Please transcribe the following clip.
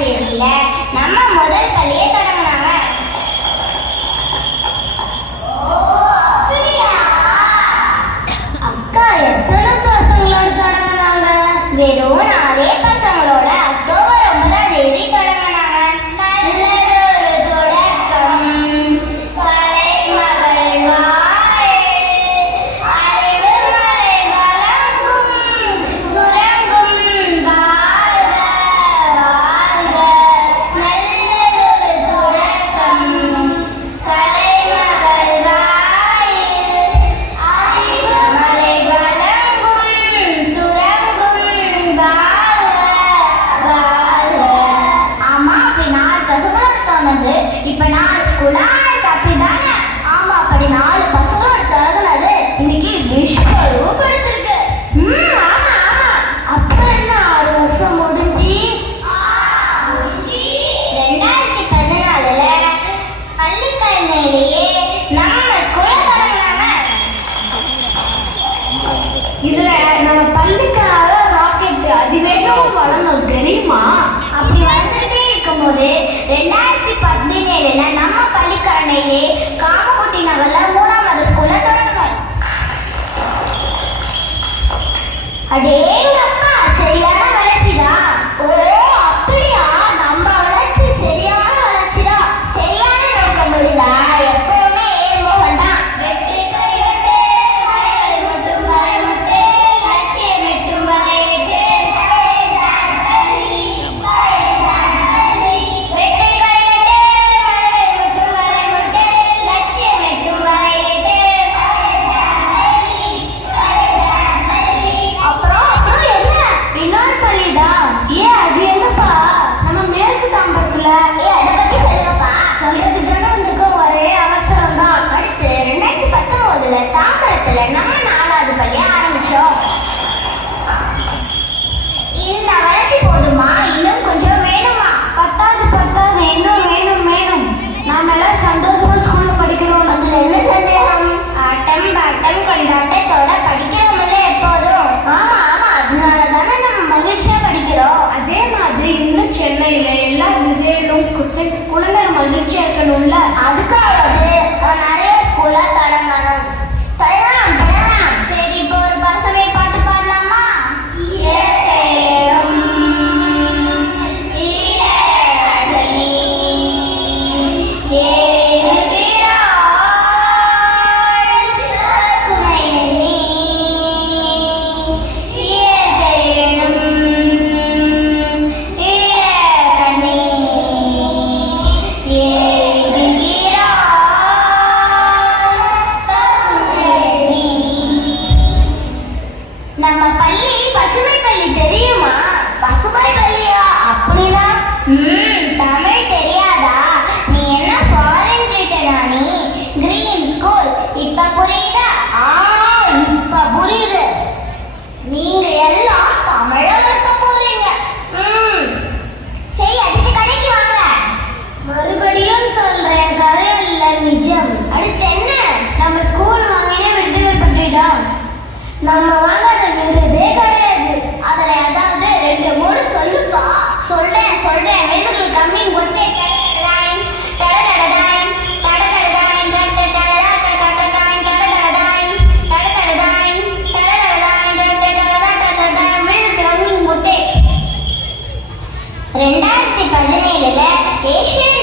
வடச்சேரியில நம்ம முதல் பள்ளியை தொடங்கினாங்க. அக்கா எத்தனை பசங்களோட தொடங்கினாங்க? வெறும் 4 பசங்களோட அக்டோபர் 9ஆம் தேதி தொடங்கினாங்க. நல்லதொரு தொடக்கம் கலைமகள் வாயில் அறிவு மலை வழங்கும் சுரங்கும் வாழ்க வாழ்க. நல்லதொரு தொடக்கம் கலைமகள் வாயில் அறிவு மலை வழங்கும் சுரங்கும் வாழ்க வாழ்க. ஆமா, அப்படி 4 பசங்களோட தோணுது. இப்ப 4 ஸ்கூலா இருக்கு, அப்படிதானே? ஆமா, அப்படி 4 பசங்களோட தொடங்குனது இன்னைக்கு விஸ்வரூபடுத்திருக்கு. ஆமா ஆமா. அப்புறம் என்ன 6 வருஷம் முடிஞ்சு 2014ல பள்ளிக்கரணையிலேயே நம்ம ஸ்கூலை தொடங்கினாங்க. இதுல நம்ம பள்ளிக்காக ராக்கெட் அதிவேகமா வளர்ந்தது தெரியுமா? அப்படி வளர்ந்துட்டே இருக்கும்போது 2017ல நம்ம பள்ளிக்கரணையிலே காமக்குட்டி நகர்ல 3வது ஸ்கூலை தொடங்கினார். அடேங்கப்பா, சரியான வளர்ச்சிதான். ஓ அப்படியா? நம்ம வளர்ச்சி சரியான வளர்ச்சிதான். சரியான நோக்கம் இருந்தா எப்பவுமே ஏர்மோகன் தான். வெற்றி கொடிகட்டு மலைகளை மட்டும் வரைமுட்டு லட்சியம் எட்டும் வரையிட்டு வெற்றி கொடிகட்டு மலைகளை மட்டும் வரைமுட்டு லட்சியம் எட்டும் வரையிட்டு. அப்புறம் என்ன? இன்னொரு பள்ளிதான். அது என்னப்பா? நம்ம மேற்கு தாம்பரத்துல அதை பத்தி சொல்லுங்கப்பா. சொல்றதுக்கு தானே வந்திருக்கோம், ஒரே அவசரம் தான். அடுத்து 2019ல தாம்பரத்துல நம்ம 4வது பள்ளியை ஆரம்பிச்சோம். இந்த வளர்ச்சி போதுமா? இன்னும் கொஞ்சம் வேணுமா? பத்தாது, இன்னும் வேணும். நாம எல்லாம் சந்தோஷமா ஸ்கூல்ல படிக்கிறோம். அதுல என்ன சந்தேகம்? ஆட்டம் பாட்டம் கொண்டாட்டத்தோட படிக்கிறோம்ல எப்போதும். ஆமா ஆமா, அதனால தானே நம்ம மகிழ்ச்சியா படிக்கிறோம். அதே மாதிரி இன்னும் சென்னையில எல்லா திசையிலும் குழந்தைகள் மகிழ்ச்சியா இருக்கணும்ல. அதுக்காவது நிறைய ஸ்கூலா தொடங்கணும். தொடங்கலாம். சரி, இப்போ ஒரு பசுமை பாட்டு பாடலாமா? இயற்கையிலும் இயற்கை ஏறுகிறாள் பசுமை எண்ணி. இயற்கையிலும் இயற்கை ஏறுகிறாள் பசுமை எண்ணி. நம்ம பள்ளி பசுமை பள்ளி தெரியுமா? பசுமை பள்ளியா? அப்படின்னா தமிழ் தெரியாதா? நீ என்ன ஃபாரின் ரிட்டனா? நீ கிரீன் ஸ்கூல். இப்ப புரியுதா? இப்ப புரியுது. நீங்க எல்லாம் தமிழ கற்க போறீங்க. சரி, அடுத்த கதைக்கு வாங்க. மறுபடியும் சொல்றேன், கதை இல்ல நிஜம். அடுத்து என்ன? நம்ம ஸ்கூல் வாங்கின விருதுகள் பற்றிதான். நம்ம வாங்காத விருதே கிடையாது. அதுல ஏதாவது 2-3 சொல்லுப்பா. சொல்றேன். விருதுகள் கம்மி ஒத்தே டடடடாய் டடடடாய் டடடடாய் டடடடாய் டடடடாய் டடடடாய் டடடடாய் விருதுகள் கம்மி ஒத்தே. 2017ல ஏசியன்